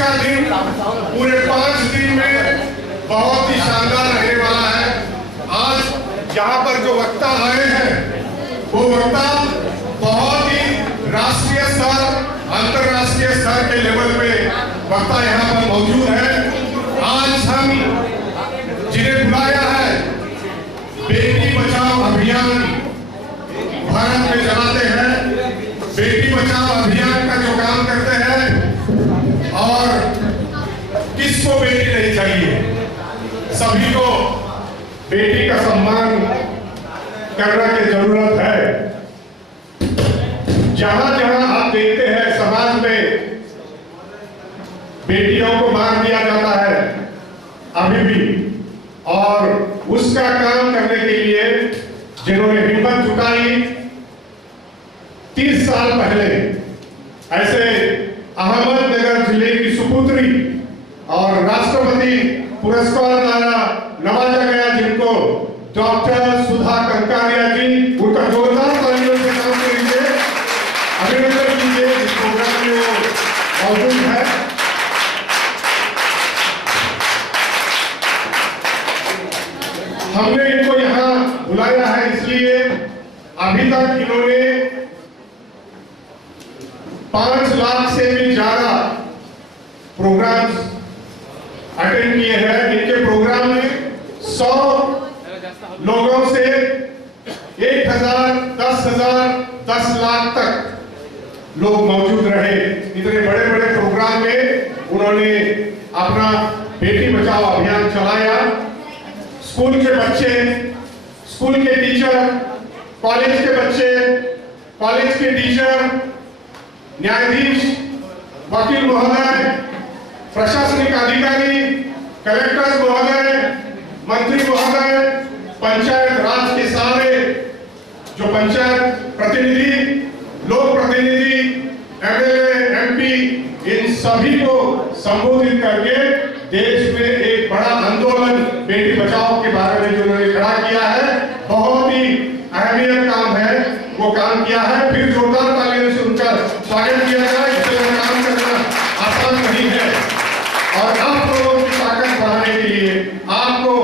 का दिन पूरे 5 दिन में बहुत ही शानदार रहने वाला है। आज यहाँ पर जो वक्ता आए हैं वो वक्ता बहुत ही राष्ट्रीय स्तर, अंतरराष्ट्रीय स्तर के लेवल पे वक्ता यहाँ पर मौजूद है। आज हम जिन्हें बुलाया है, बेटी बचाओ अभियान भारत में चलाते हैं, बेटी बचाओ अभियान का जो काम करते हैं, और किसको बेटी नहीं चाहिए, सभी को बेटी का सम्मान करने की जरूरत है। जहां जहां आप देखते हैं समाज में बेटियों को मार दिया जाता है अभी भी, और उसका काम करने के लिए जिन्होंने हिम्मत जुटाई 30 साल पहले, ऐसे अहमदनगर जिले की सुपुत्री और राष्ट्रपति पुरस्कार द्वारा नवाजा गया, जिनको डॉक्टर सुधा कंकारिया जी, उनका जोरदार तालियों से नाम के लिए अभिनंदन कीजिए। इस प्रोग्राम में वो मौजूद है। हमने इनको यहाँ बुलाया है इसलिए अभी तक इन्होंने 5 लाख से भी ज्यादा प्रोग्राम्स अटेंड किए हैं। इनके प्रोग्राम में 100 लोगों से 1000, 10,000, 10 लाख तक लोग मौजूद रहे। इतने बड़े बड़े प्रोग्राम में उन्होंने अपना बेटी बचाओ अभियान चलाया। स्कूल के बच्चे, स्कूल के टीचर, कॉलेज के बच्चे, कॉलेज के टीचर, न्यायाधीश, वकील महोदय, प्रशासनिक अधिकारी, कलेक्टर महोदय, मंत्री महोदय, पंचायत राज के सारे जो पंचायत प्रतिनिधि, लोक प्रतिनिधि, एमएलए, एमपी, इन सभी को संबोधित करके देश में एक बड़ा आंदोलन बेटी बचाओ के बारे में जो उन्होंने खड़ा किया है, बहुत ही अहमियत काम है, वो काम किया है। फिर जोरदार तालियों से उनका स्वागत किया जाए। इसलिए काम करना आसान नहीं है, और आप लोगों की ताकत बढ़ाने के लिए, आपको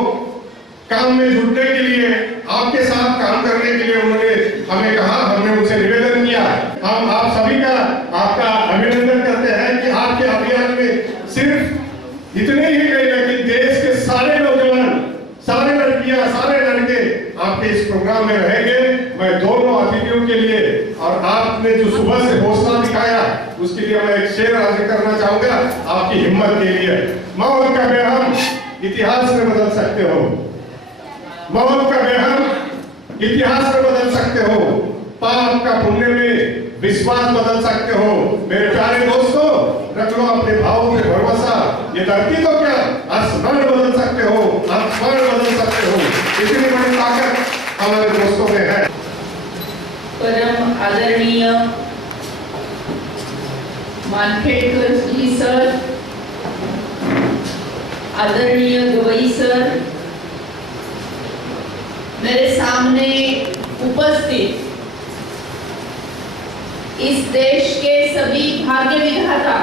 काम में जुटने के लिए, आपके साथ काम करने के लिए उन्होंने हमें कहा, हमने उनसे निवेदन किया। हम आप सभी का आपका अभिनंदन करते हैं कि आपके अभियान में सिर्फ इतने ही नहीं, लेकिन देश के सारे नौजवान, सारे लड़कियां, सारे लड़के आपके इस प्रोग्राम में रहेंगे। मैं दोनों अतिथियों के लिए और आपने जो सुबह से हौसला दिखाया उसके लिए मैं एक शेर अर्ज करना चाहूंगा आपकी हिम्मत के लिए। मौत का बेहम इतिहास में बदल सकते हो, मौत का बेहम इतिहास में बदल सकते हो, पाप का पुण्य में विश्वास बदल सकते हो। मेरे प्यारे दोस्तों, रख लो अपने भावों में भरोसा। ये धरती तो क्या, आसमान बदल सकते हो, आसमान बदल सकते हो। इतनी बड़ी ताकत हमारे दोस्तों में है। परम आदरणीय मानखेड़कर जी सर, आदरणीय गवई सर, मेरे सामने उपस्थित इस देश के सभी भाग्य विधाता,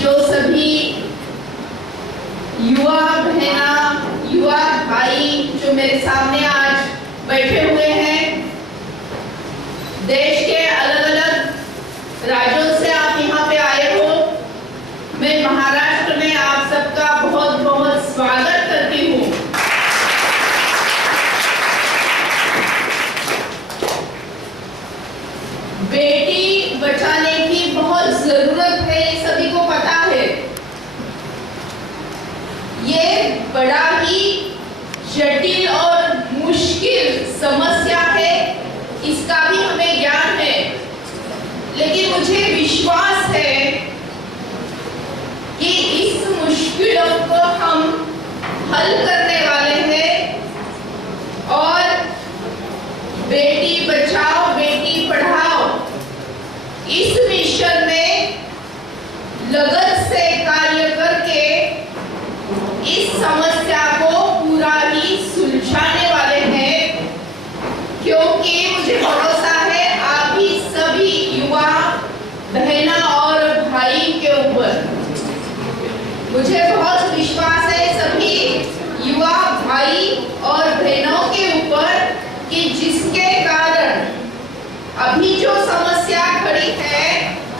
जो सभी युवा बहना, युवा भाई जो मेरे सामने आज बैठे हुए हैं, देश के अलग अलग राज्यों से आप यहाँ पे आए हो, मैं महाराष्ट्र में आप सबका बहुत बहुत स्वागत करती हूँ। बेटी बचाने की बहुत जरूरत है, ये सभी को पता है। ये बड़ा ही जटिल और मुश्किल समस्या है, इसका भी हमें ज्ञान है, लेकिन मुझे विश्वास है कि इस मुश्किलों को हम हल करने वाले हैं, और बेटी बचाओ बेटी पढ़ाओ इस मिशन में लगन से कार्य करके इस समस्या को पूरा ही सुलझाने वाले हैं, क्योंकि मुझे भरोसा है आप भी सभी युवा बहना और मुझे बहुत विश्वास है सभी युवा भाई और बहनों के ऊपर कि जिसके कारण अभी जो समस्या खड़ी है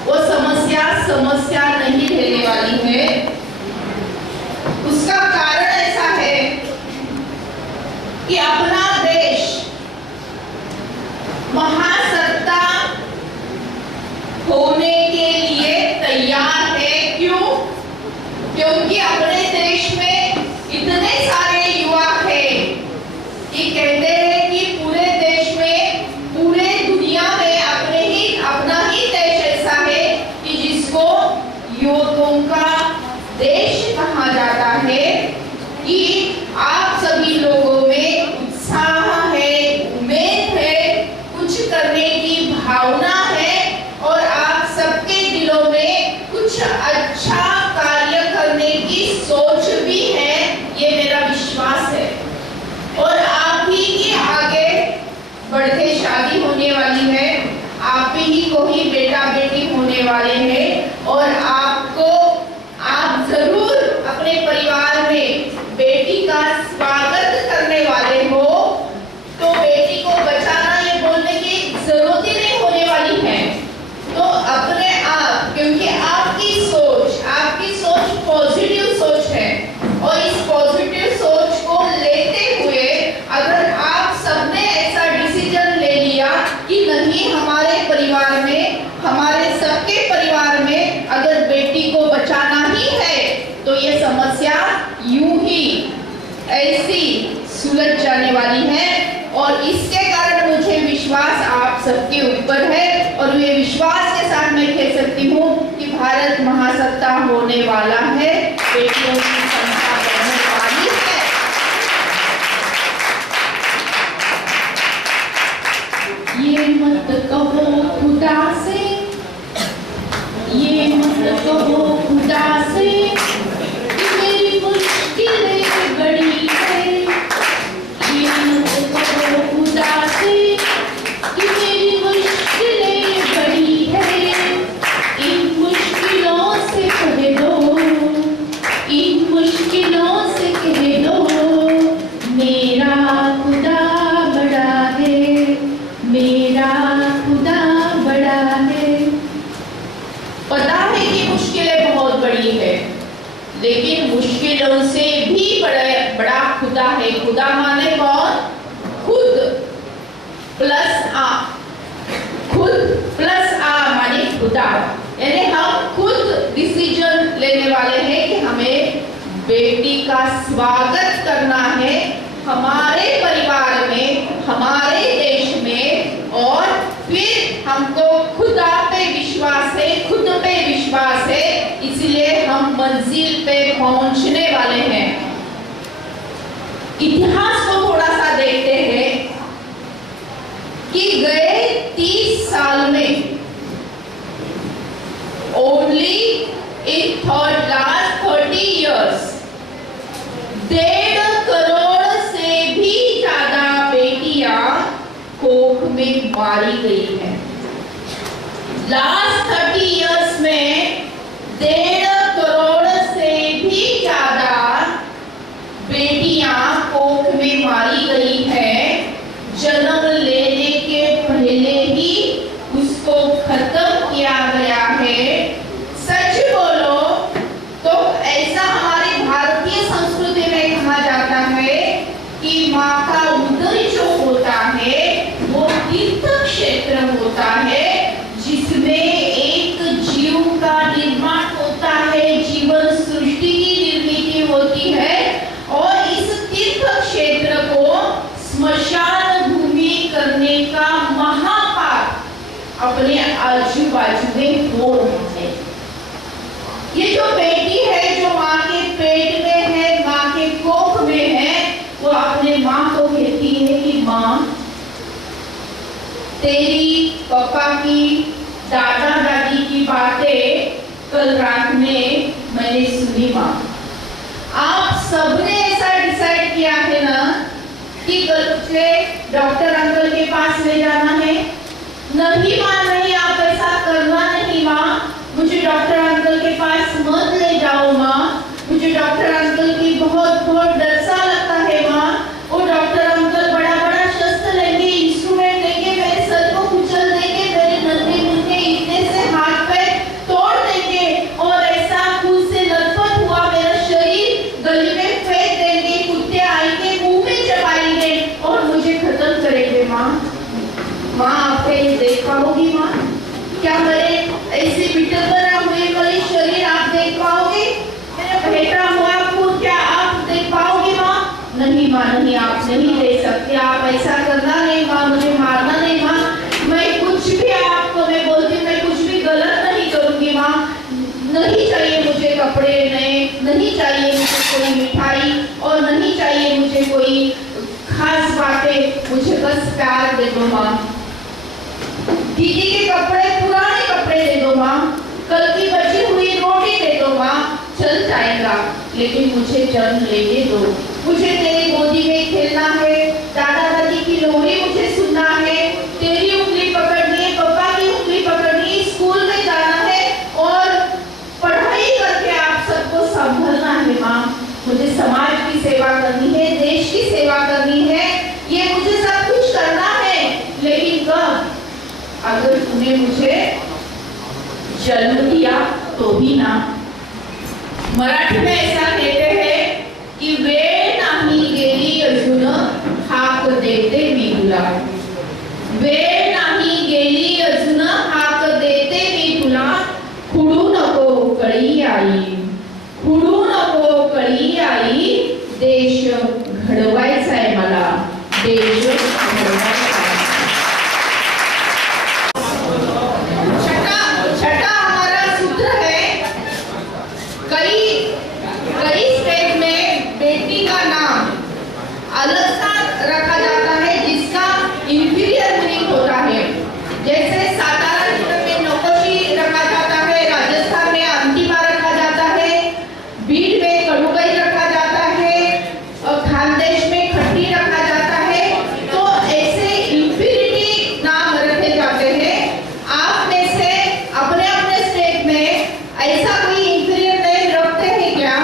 वो समस्या नहीं रहने वाली है। उसका कारण ऐसा है कि अपना देश महासत्ता होने के लिए तैयार है। क्यों? क्योंकि अपने देश में इतने सारे युवा हैं कि कहते हैं कि पूरे देश में, पूरे दुनिया में अपना ही देश ऐसा है कि जिसको युवकों का देश कहा जाता है। कि आप सभी लोगों में उत्साह है, उम्मीद है, कुछ करने की भावना है और आप सबके दिलों में कुछ अच्छा कार्य करने की सोच भी है, ये मेरा विश्वास है। और आप ही के आगे बढ़ के शादी होने वाली है, आप ही को ही बेटा बेटी होने वाले हैं और आप जरूर अपने परिवार में बेटी का स्वागत करने वाले हो। तो बेटी को बचाना ये बोलने की जरूरत ही नहीं होने वाली है। तो अपने आप, क्योंकि आपकी सोच पॉजिटिव सोच है और इस पॉजिटिव सोच को लेते हुए अगर आप सबने ऐसा डिसीजन ले लिया कि नहीं, हमारे परिवार में, हमारे सबके परिवार में अगर बेटी को बचाना ही है तो ये समस्या यूं ही ऐसी सुलझ जाने वाली है। और इसके कारण मुझे विश्वास आप सबके ऊपर है और ये विश्वास के साथ मैं कह सकती हूँ कि भारत महासत्ता होने वाला है, बेटियों की संख्या बढ़ने वाली है। ये मत कहो खुदा से, ये मत कहो खुदा से कि मेरी मुश्किलें बड़ी है। ये मत कहो खुदा से कि मेरी मुश्किलें बड़ी है। इन मुश्किलों से कह दो, इन मुश्किलों से कह दो, मेरा खुदा बड़ा है, मेरा खुदा बड़ा है। पता है कि मुश्किलें बहुत बड़ी है, लेकिन मुश्किलों से भी बड़ा खुदा है। खुदा माने कौन? खुद प्लस आ, खुद प्लस आ माने खुदा। यानी हम खुद डिसीजन लेने वाले हैं कि हमें बेटी का स्वागत करना है हमारे परिवार में, हमारे देश में। और फिर हमको खुदा पे विश्वास है, खुद पे विश्वास है, इसलिए हम मंजिल पे पहुंचने वाले हैं। इतिहास को थोड़ा सा देखते हैं कि गए 30 साल में only in last 30 years 1.5 crore से भी ज्यादा बेटियां कोख में मारी गई है। लास्ट 30 years में 1.5 करोड़ से भी ज्यादा बेटियां कोख में मारी गई है। जन्म लेने के पहले ही उसको खत्म किया गया है। सच बोलो तो ऐसा हमारी भारतीय संस्कृति में कहा जाता है कि माँ का उदर जो होता है वो तीर्थ क्षेत्र होता है, जिसमें एक जीव का निर्माण होता है, जीवन सृष्टि की निर्मिति होती है। और इस तीर्थ क्षेत्र को स्मशान भूमि करने का महापाप अपने आजू बाजू में हो रहा है। ये जो बेटी है, जो माँ के पेट में है, माँ के कोख में है, वो अपने माँ को कहती है कि माँ, तेरी पापा की, दादा दादी की बातें कल रात में मैंने सुनी माँ। आप सबने ऐसा डिसाइड किया है ना कि कल मुझे डॉक्टर अंकल के पास ले जाना है। नहीं माँ, नहीं, आप ऐसा करना नहीं माँ, मुझे डॉक्टर अंकल के पास मत ले जाओ माँ, माँ नहीं, आप नहीं दे सकते, आप ऐसा करना नहीं माँ, मुझे मारना नहीं माँ, मैं कुछ भी आपको मैं बोलती, मैं कुछ भी गलत नहीं करूंगी माँ, नहीं चाहिए मुझे कपड़े नए, नहीं चाहिए मुझे कोई मिठाई और नहीं चाहिए मुझे कोई खास बातें, मुझे बस प्यार दे दो माँ। दीदी के कपड़े पुराने कपड़े दे दो माँ, कल की बची हुई रोटी दे दो माँ, चल जाएगा, लेकिन मुझे जन्म लेने दो, मुझे तेरी गोदी में खेलना है, दादा दादी की लोरी मुझे सुनना है, तेरी उंगली पकड़नी है, पापा की उंगली पकड़नी है, स्कूल में जाना है और पढ़ाई करके आप सबको संभलना है माँ, मुझे समाज की सेवा करनी है, देश की सेवा करनी है, ये मुझे सब कुछ करना है, लेकिन कब? अगर तूने मुझे जन्म दिया तो भी ना। मराठी में ऐसा कहते हैं कि वेळ नाही गेली अजून हाक देते मी तुला, वेळ नाही गेली अजून हाक देते मी तुला, खुडू नको कळी आई, खुडू नको कळी आई, देश घडवायचा आहे मला, देश घडवायचा आहे। छठा हमारा सूत्र है, कई स्टेट में बेटी का नाम अलग सा रखा जाता है जिसका इंफीरियर मीनिंग होता है, जैसे सातारा जिले में नकोशी रखा जाता है, राजस्थान में अंतिमा रखा जाता है, बीड में कड़ुकई रखा जाता है और खानदेश में खट्टी रखा जाता है, तो ऐसे इंफीरियरिटी नाम रखे जाते हैं। आप में से अपने अपने स्टेट में ऐसा कोई इंफीरियर नेम रखते हैं क्या?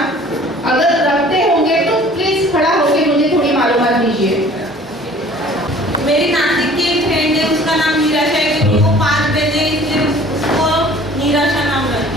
अगर रखते होंगे तो प्लीज खड़ा होकर मुझे थोड़ी मालूमात दीजिए। मेरी नासिक की एक फ्रेंड है, उसका नाम निराशा है, क्योंकि वो 5 बजे इसलिए उसको निराशा नाम रखा।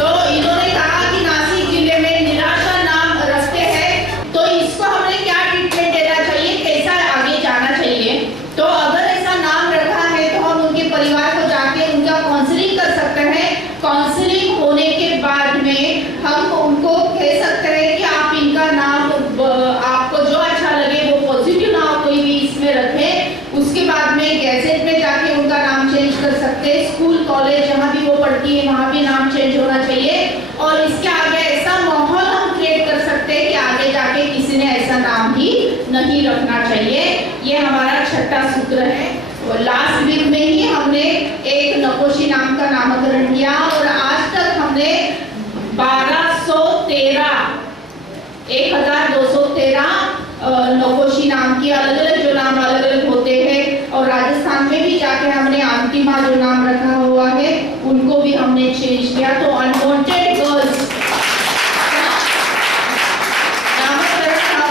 तो इन्होंने कहा कि नासिक जिले में निराशा नाम रखते हैं, तो इसको हमें क्या ट्रीटमेंट देना चाहिए, कैसा आगे जाना चाहिए? तो अगर ऐसा नाम रखा है तो हम उनके परिवार को जाके उनका काउंसलिंग कर सकते हैं। काउंसलिंग होने के बाद में हम उनको कह सकते हैं कि आप इनका नाम आपको जो अच्छा लगे वो पॉजिटिव नाम कोई भी इसमें रखें। उसके बाद में गैजेट में जाके उनका नाम चेंज कर सकते हैं, स्कूल कॉलेज जहाँ भी वो पढ़ती है वहाँ भी नाम चेंज होना चाहिए, और इसके आगे ऐसा माहौल हम क्रिएट कर सकते हैं कि आगे जाके किसी ने ऐसा नाम ही नहीं रखना चाहिए। ये हमारा छठा सूत्र है। और लास्ट वीक में ही हमने एक नकोशी नाम का नामकरण किया और आज तक हमने 1213 नकोशी नाम की अलग अलग जो नाम अलग अलग होते हैं, और राजस्थान में भी जाके हमने अंतिमा जो नाम रखा हुआ है उनको भी हमने चेंज किया। तो अनवांटेड गर्ल्स नामकरण हम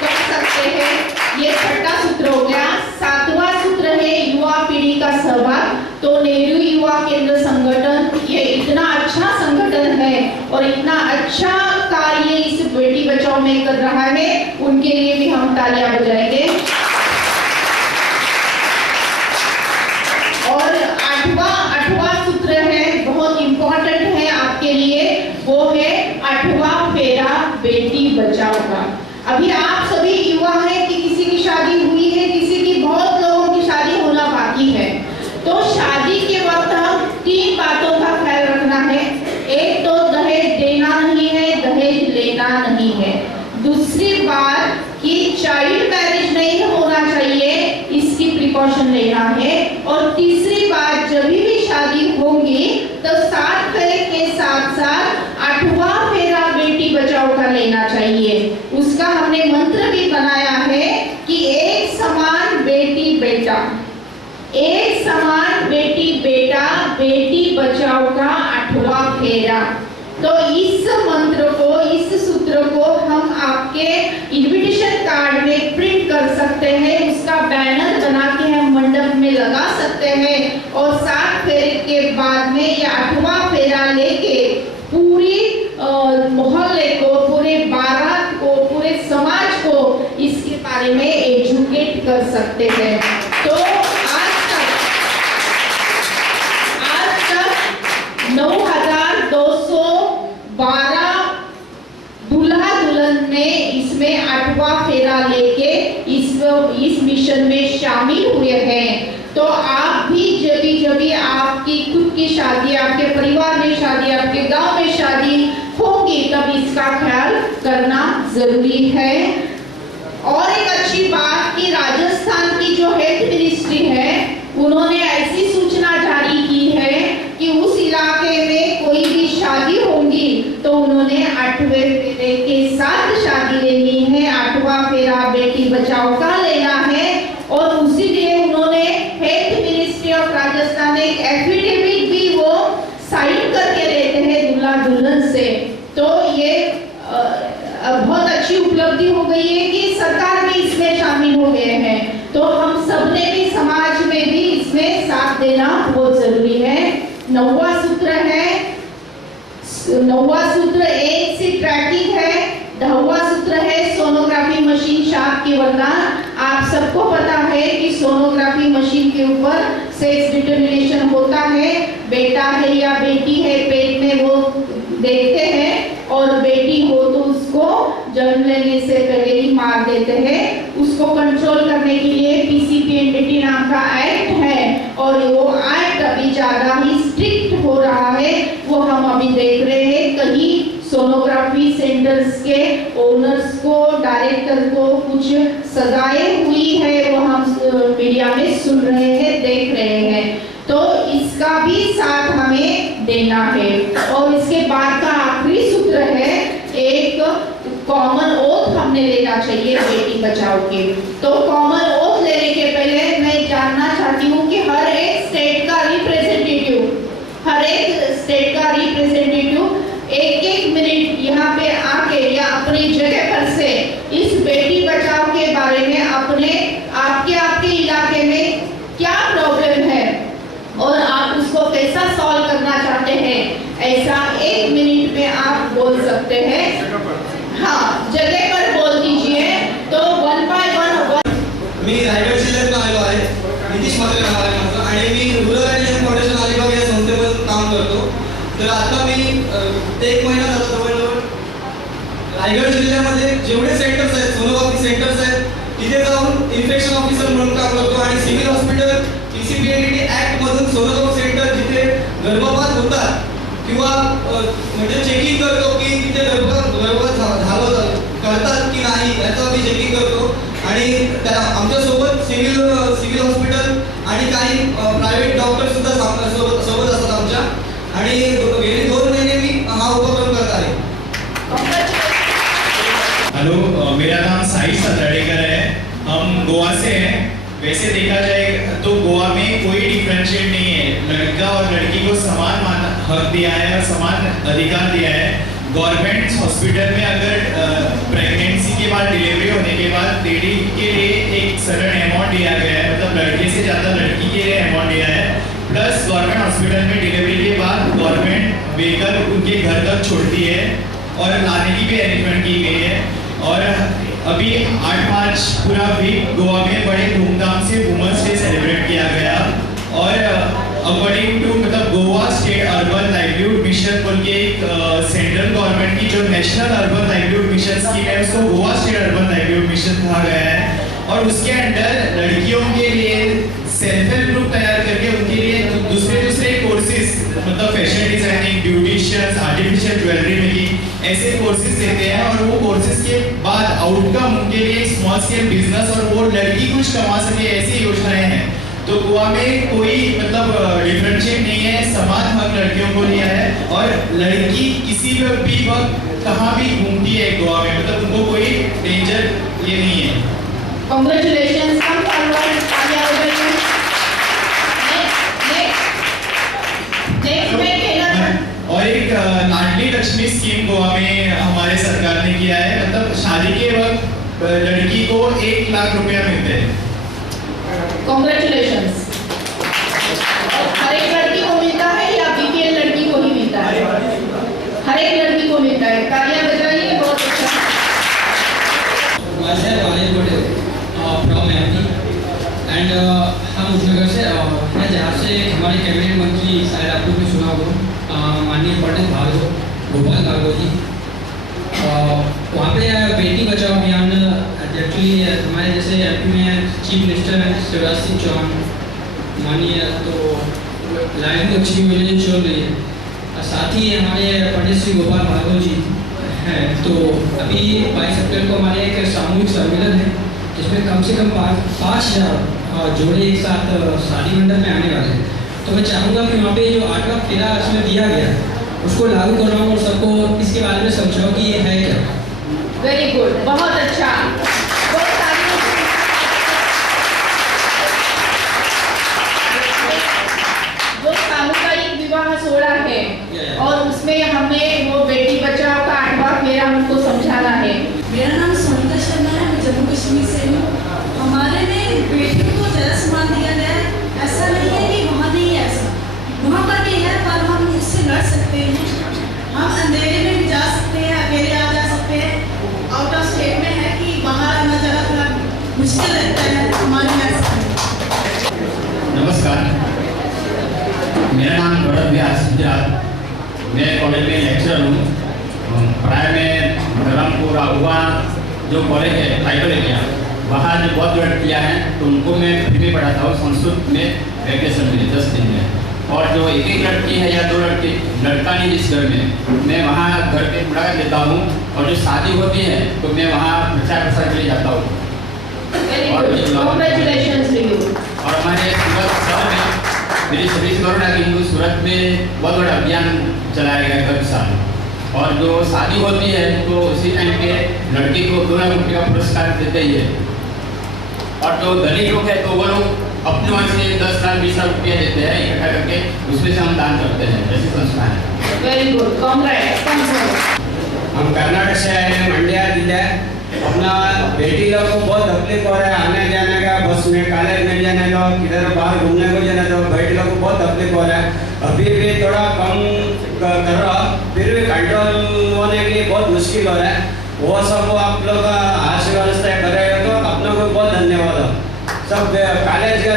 कर सकते हैं। ये छठा सूत्र हो गया। सातवां सूत्र है युवा पीढ़ी का सहभाग। तो नेहरू युवा केंद्र संगठन ये इतना अच्छा संगठन है और इतना अच्छा कार्य इस बेटी बचाओ में कर रहा है, उनके लिए भी हम तालियां बजाएंगे। और आठवां सूत्र है, बहुत इंपॉर्टेंट है आपके लिए, वो है 8वां फेरा बेटी बचाओ का। अभी आप सभी युवा हैं कि किसी की शादी हुई है, किसी की बहुत लोगों की शादी होना बाकी है, तो शादी के वक्त हम 3 बातों का ख्याल रखना है। एक तो दहेज देना नहीं है, दहेज लेना नहीं है। दूसरी बात कि चाइल्ड मैरिज नहीं होना चाहिए, इसकी प्रिकॉशन लेना है। और तीसरी बात, जब भी शादी होगी तो 7 फेरे के साथ साथ 8वां फेरा बेटी बचाओ का लेना चाहिए। उसका हमने मंत्र भी बनाया है कि एक समान बेटी बेटा, एक समान बेटी बेटा, बेटी बचाओ का 8वां फेरा। तो इस मंत्र को, इस सूत्र को हम आपके इनविटेशन कार्ड में प्रिंट कर सकते हैं, उसका बैनर बना के हम मंडप में लगा सकते हैं, और 7 फेरे के बाद में ये 8वां फेरा लेके पूरी मोहल्ले को, पूरे बारात को, पूरे समाज को इसके बारे में एजुकेट कर सकते हैं। तो आज तक 9,212 दूल्हा दुल्हन ने खुद की शादी, आपके परिवार में शादी, आपके गांव में शादी होगी, तब इसका ख्याल करना जरूरी है। और एक अच्छी बात कि राजस्थान की जो हेल्थ मिनिस्ट्री है उन्होंने ऐसी सूचना जारी की है कि उस इलाके में कोई भी शादी होगी तो उन्होंने 8वें फेरे के साथ शादी लेनी है, 8वां फेरा बेटी बचाओ का लेना है। और उसी लिए उन्होंने हेल्थ मिनिस्ट्री ऑफ राजस्थान ने एक एफिडेविट भी वो साइन करके लेते हैं दूल्हा दुल्हन से। तो ये बहुत अच्छी उपलब्धि हो गई है कि सरकार भी इसमें शामिल हो गए हैं। तो हम सब ने भी समाज में भी इसमें साथ देना बहुत जरूरी है। 9वां सूत्र है, 9वां सूत्र एज से ट्रैकिंग है। 10वां सूत्र है सोनोग्राफी मशीन शाप की वरदान। आप सबको पता है कि सोनोग्राफी मशीन के ऊपर सेक्स डिटरमिनेशन होता है, बेटा है या बेटी है पेट में वो देखते हैं, और बेटी हो तो उसको जन्म लेने से पहले ही मार देते हैं। उसको कंट्रोल करने के लिए पीसीपीएनडीटी नाम का एक्ट है, और वो एक्ट अभी ज्यादा ही स्ट्रिक्ट हो रहा है। वो हम अभी देख रहे हैं कहीं सोनोग्राफी सेंटर्स के ओनर्स को, डायरेक्टर को कुछ सजाएं हुई है, वो हम मीडिया में सुन रहे हैं, देख रहे हैं। तो इसका भी साथ हमें देना है। और इसके बाद का आखिरी सूत्र है, एक कॉमन ओथ हमने लेना चाहिए बेटी बचाओ के। तो कॉमन ओथ लेने के पहले मैं जानना चाहती हूँ कि हर एक स्टेट का रिप्रेजेंटेटिव एक मिनट यहाँ पे आके या अपनी जगह पर से इस बेटी बचाओ के बारे में आपके इलाके में क्या प्रॉब्लम है और आप उसको कैसा सॉल्व करना चाहते हैं, ऐसा 1 मिनट में आप बोल सकते हैं। हाँ, जगह पर बोल दीजिए। तो 1 by 1 मी रायगड जिल्ह्यातून आलो आहे, नितीश म्हात्रे नाव आहे माझं, आणि मी रुरल ॲनिमल फाउंडेशन अलिबाग या संस्थेमध्ये काम करतो। तर आता मी 1 महिना झाला जवळजवळ रायगड जिल्ह्यामध्ये जेवढे सेंटर्स आहेत, सोनोग्राफी सेंटर्स आहेत, तिथे जाऊन इन्फेक्शन ऑफिसर म्हणून काम करतो। आणि सिव्हिल हॉस्पिटल पीसीपीएनडीटी ऍक्ट मधून सोनोग्राफी सेंटर जिथे गर्भपात होतात किंवा म्हणजे चेकिंग करतो की तिथे गर्भपात झालं करतात की नाही याचं मी चेकिंग करतो। आणि आमच्या सोबत सिव्हिल हॉस्पिटल आणि काही प्रायव्हेट डॉक्टर सुद्धा सोबत असतात आमच्या। आणि गेली 2 महिने मी हा उपक्रम करत आहे। हेलो, मेरा नाम साई सतराडेकर है। हम गोवा से हैं। वैसे देखा जाए तो गोवा में कोई डिफरेंशिएट नहीं है, लड़का और लड़की को समान हक दिया है और समान अधिकार दिया है। गवर्नमेंट हॉस्पिटल में अगर प्रेगनेंसी के बाद, डिलीवरी होने के बाद लेडी के लिए एक सर्टेन अमाउंट दिया गया है, मतलब लड़के से ज़्यादा लड़की के लिए अमाउंट दिया है। प्लस गवर्नमेंट हॉस्पिटल में डिलीवरी के बाद गवर्नमेंट व्हीकल उनके घर तक छोड़ती है और लाने की भी अरेंजमेंट की गई है। और अभी 8 मार्च पूरा वीक गोवा में बड़े धूमधाम से वुमेन्स डे सेलिब्रेट किया गया। और अकॉर्डिंग टू मतलब Goa state urban livelihood mission बोल के एक सेंट्रल गवर्नमेंट की जो national urban livelihood mission scheme है उसको Goa state urban livelihood mission कहा गया है। और उसके अंडर लड़कियों के लिए सेल्फ हेल्प ग्रुप तैयार करके उनके लिए दूसरे कोर्सेज मतलब fashion designing, beauticians, artificial jewellery making ऐसे कोर्सेज देते हैं। और वो कोर्सेज के बाद आउटकम उनके लिए स्मॉल स्केल बिजनेस और वो लड़की कुछ कमा सके, ऐसी योजनाएं हैं। तो गोवा में कोई मतलब डिफरेंशिएट नहीं है, समान हक लड़कियों को दिया है। और लड़की किसी भी वक्त कहाँ भी घूमती है गोवा में, मतलब उनको कोई डेंजर ये नहीं है। Congratulations, come forward, और एक लाडली लक्ष्मी स्कीम गोवा में हमारे सरकार ने किया है, मतलब शादी के वक्त लड़की को 1 लाख रुपया मिलते हैं। Congratulations। हर एक लड़की को मिलता है या बीपीएल लड़की को ही मिलता है? हर एक लड़की को मिलता है। तालियां बजाइए, बहुत अच्छा। एंड हम उस जगह से हैं जहाँ से हमारे कैबिनेट मंत्री शायद आपको भी सुना हो, माननीय पंडित गोपाल भार्गव जी, वहाँ पे बेटी बचाओ अभियान एक्चुअली हमारे जैसे एमपी में चीफ मिनिस्टर शिवराज सिंह चौहान माननीय, तो लाइन अच्छी योजना चल रही है। साथ ही हमारे पंडित श्री गोपाल भार्गव जी हैं, तो अभी 22 अप्रैल को हमारे एक सामूहिक सम्मेलन है जिसमें कम से कम 5,000 जोड़े एक साथ शादी मंडप में आने वाले हैं। तो मैं चाहूँगा कि वहाँ पे जो 8वां फेरा इसमें दिया गया उसको लागू करवाऊँ और सबको इसके बारे में समझाऊँ कि ये है क्या। वेरी गुड, बहुत अच्छा। बहुत जो सामुदायिक विवाह सोड़ा है और उसमें हमें वो बेटी बचाओ का 8वां फेरा हमको समझाना है। मेरा नाम सोनिका शर्मा है, मैं जम्मू कश्मीर से हूँ। हमारे में बेटियों को ज़्यादा सम्मान दिया गया है। ऐसा नहीं है कि वहाँ नहीं है, ऐसा वहाँ पर भी है, पर हम उससे लड़ सकते हैं। हम अंधेरे में भी जा सकते हैं, अकेले आ जा सकते हैं। आउट ऑफ स्टेट में है कि बाहर आना ज़रा थोड़ा मुश्किल लगता है हमारे यहाँ। नमस्कार, मेरा नाम गौरव व्यास गुजरात। मैं कॉलेज में लेक्चरर हूँ। प्राय में धर्मपुर आहुआ जो कॉलेज है ट्राइबल एरिया, वहाँ जो बहुत लड़कियाँ हैं तो उनको मैं फ्री में पढ़ाता हूँ संस्कृत में वैकेशन में 10 दिन में। और जो एक लड़की है या 2 लड़की लड़का नहीं जिस घर में, मैं वहाँ घर पे मुलाकात देता हूँ। और जो शादी होती है तो मैं वहाँ प्रचार प्रसार के लिए जाता हूँ। Congratulations to you. और हमारे सूरत शहर में मेरी सर्विस करो कि हिंदू सूरत में बहुत बड़ा अभियान चलाया गया है हर साल। और जो शादी होती है तो उसी टाइम पे लड़की को 2 लाख रुपये का पुरस्कार देते ही है। और जो दलित लोग हैं तो वो लोग अपने वहाँ से 10 लाख 20 लाख रुपये देते हैं इकट्ठा करके, उसमें से हम दान करते हैं। ऐसी संस्था है। Very good, Congress. हम कर्नाटक से आए हैं, मंड्या जिला। अपना बेटी लोग को बहुत तकलीफ हो रहा है आने जाने का, बस में कॉलेज में जाने लो, किधर बाहर घूमने को जाने दो, बेटी लोग को बहुत तकलीफ हो रहा है। अभी भी थोड़ा कम कर रहा, फिर भी कंट्रोल होने के लिए बहुत मुश्किल हो रहा है। वो सब आप लोग आशीर्वाद से करेगा तो अपने को बहुत धन्यवाद हो। सब कॉलेज का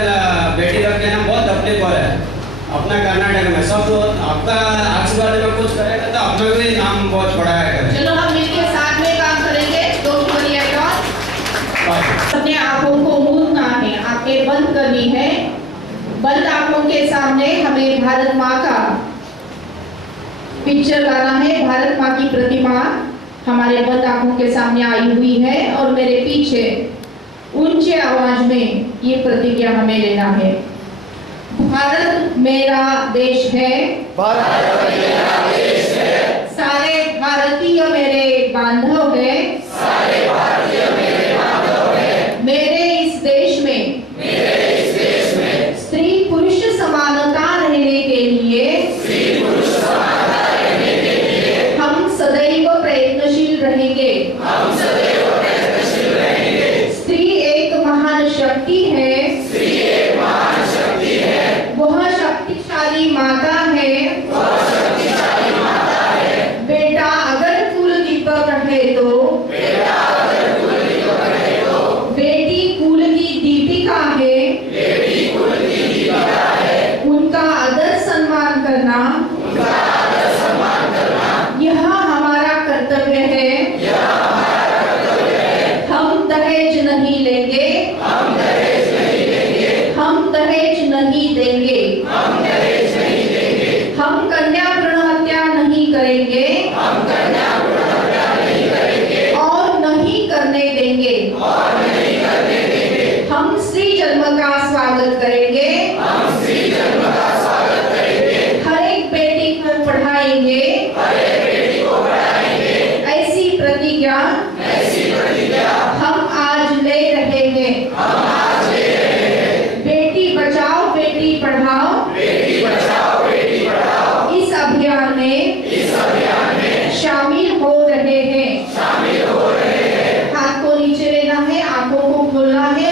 बेटी लोग के ना बहुत तकलीफ हो रहा है अपना कर्नाटक में। सब आपका आशीर्वाद में कुछ करेगा तो अपना भी नाम बहुत बड़ा है। चलो हम मिलकर साथ में काम करेंगे। Don't worry at all. अपने आंखों को मूंदना है, आंखें बंद करनी है। बंद आंखों के सामने हमें भारत माँ का पिक्चर लाना है। भारत माँ की प्रतिमा हमारे बंद आंखों के सामने आई हुई है और मेरे पीछे ऊंचे आवाज में ये प्रतिज्ञा हमें लेना है। भारत मेरा देश है, भारत मेरा देश है, सारे भारतीय मेरे बांधव है, सारे भारतीय मेरे बांधव है। मेरे इस देश में स्त्री पुरुष समानता रहने के लिए हम सदैव प्रयत्नशील रहेंगे। स्त्री एक महान शक्ति है, वह शक्तिशाली माता है। बेटा अगर कुल दीपक है तो बेटी कुल की दीपिका है। उनका आदर सम्मान करना यह हमारा कर्तव्य है। हम दहेज नहीं लेंगे, हम दहेज नहीं देंगे, हम कन्या भ्रूण हत्या नहीं करेंगे और नहीं करने देंगे। हम स्त्री जन्म का स्वागत करेंगे, हर एक बेटी को पढ़ाएंगे। ऐसी प्रतिज्ञा हम आज ले रहे हैं। बेटी बचाओ बेटी पढ़ाओ इस अभियान में शामिल हो रहे हैं। हाथ को नीचे लेना है, आंखों को खोलना है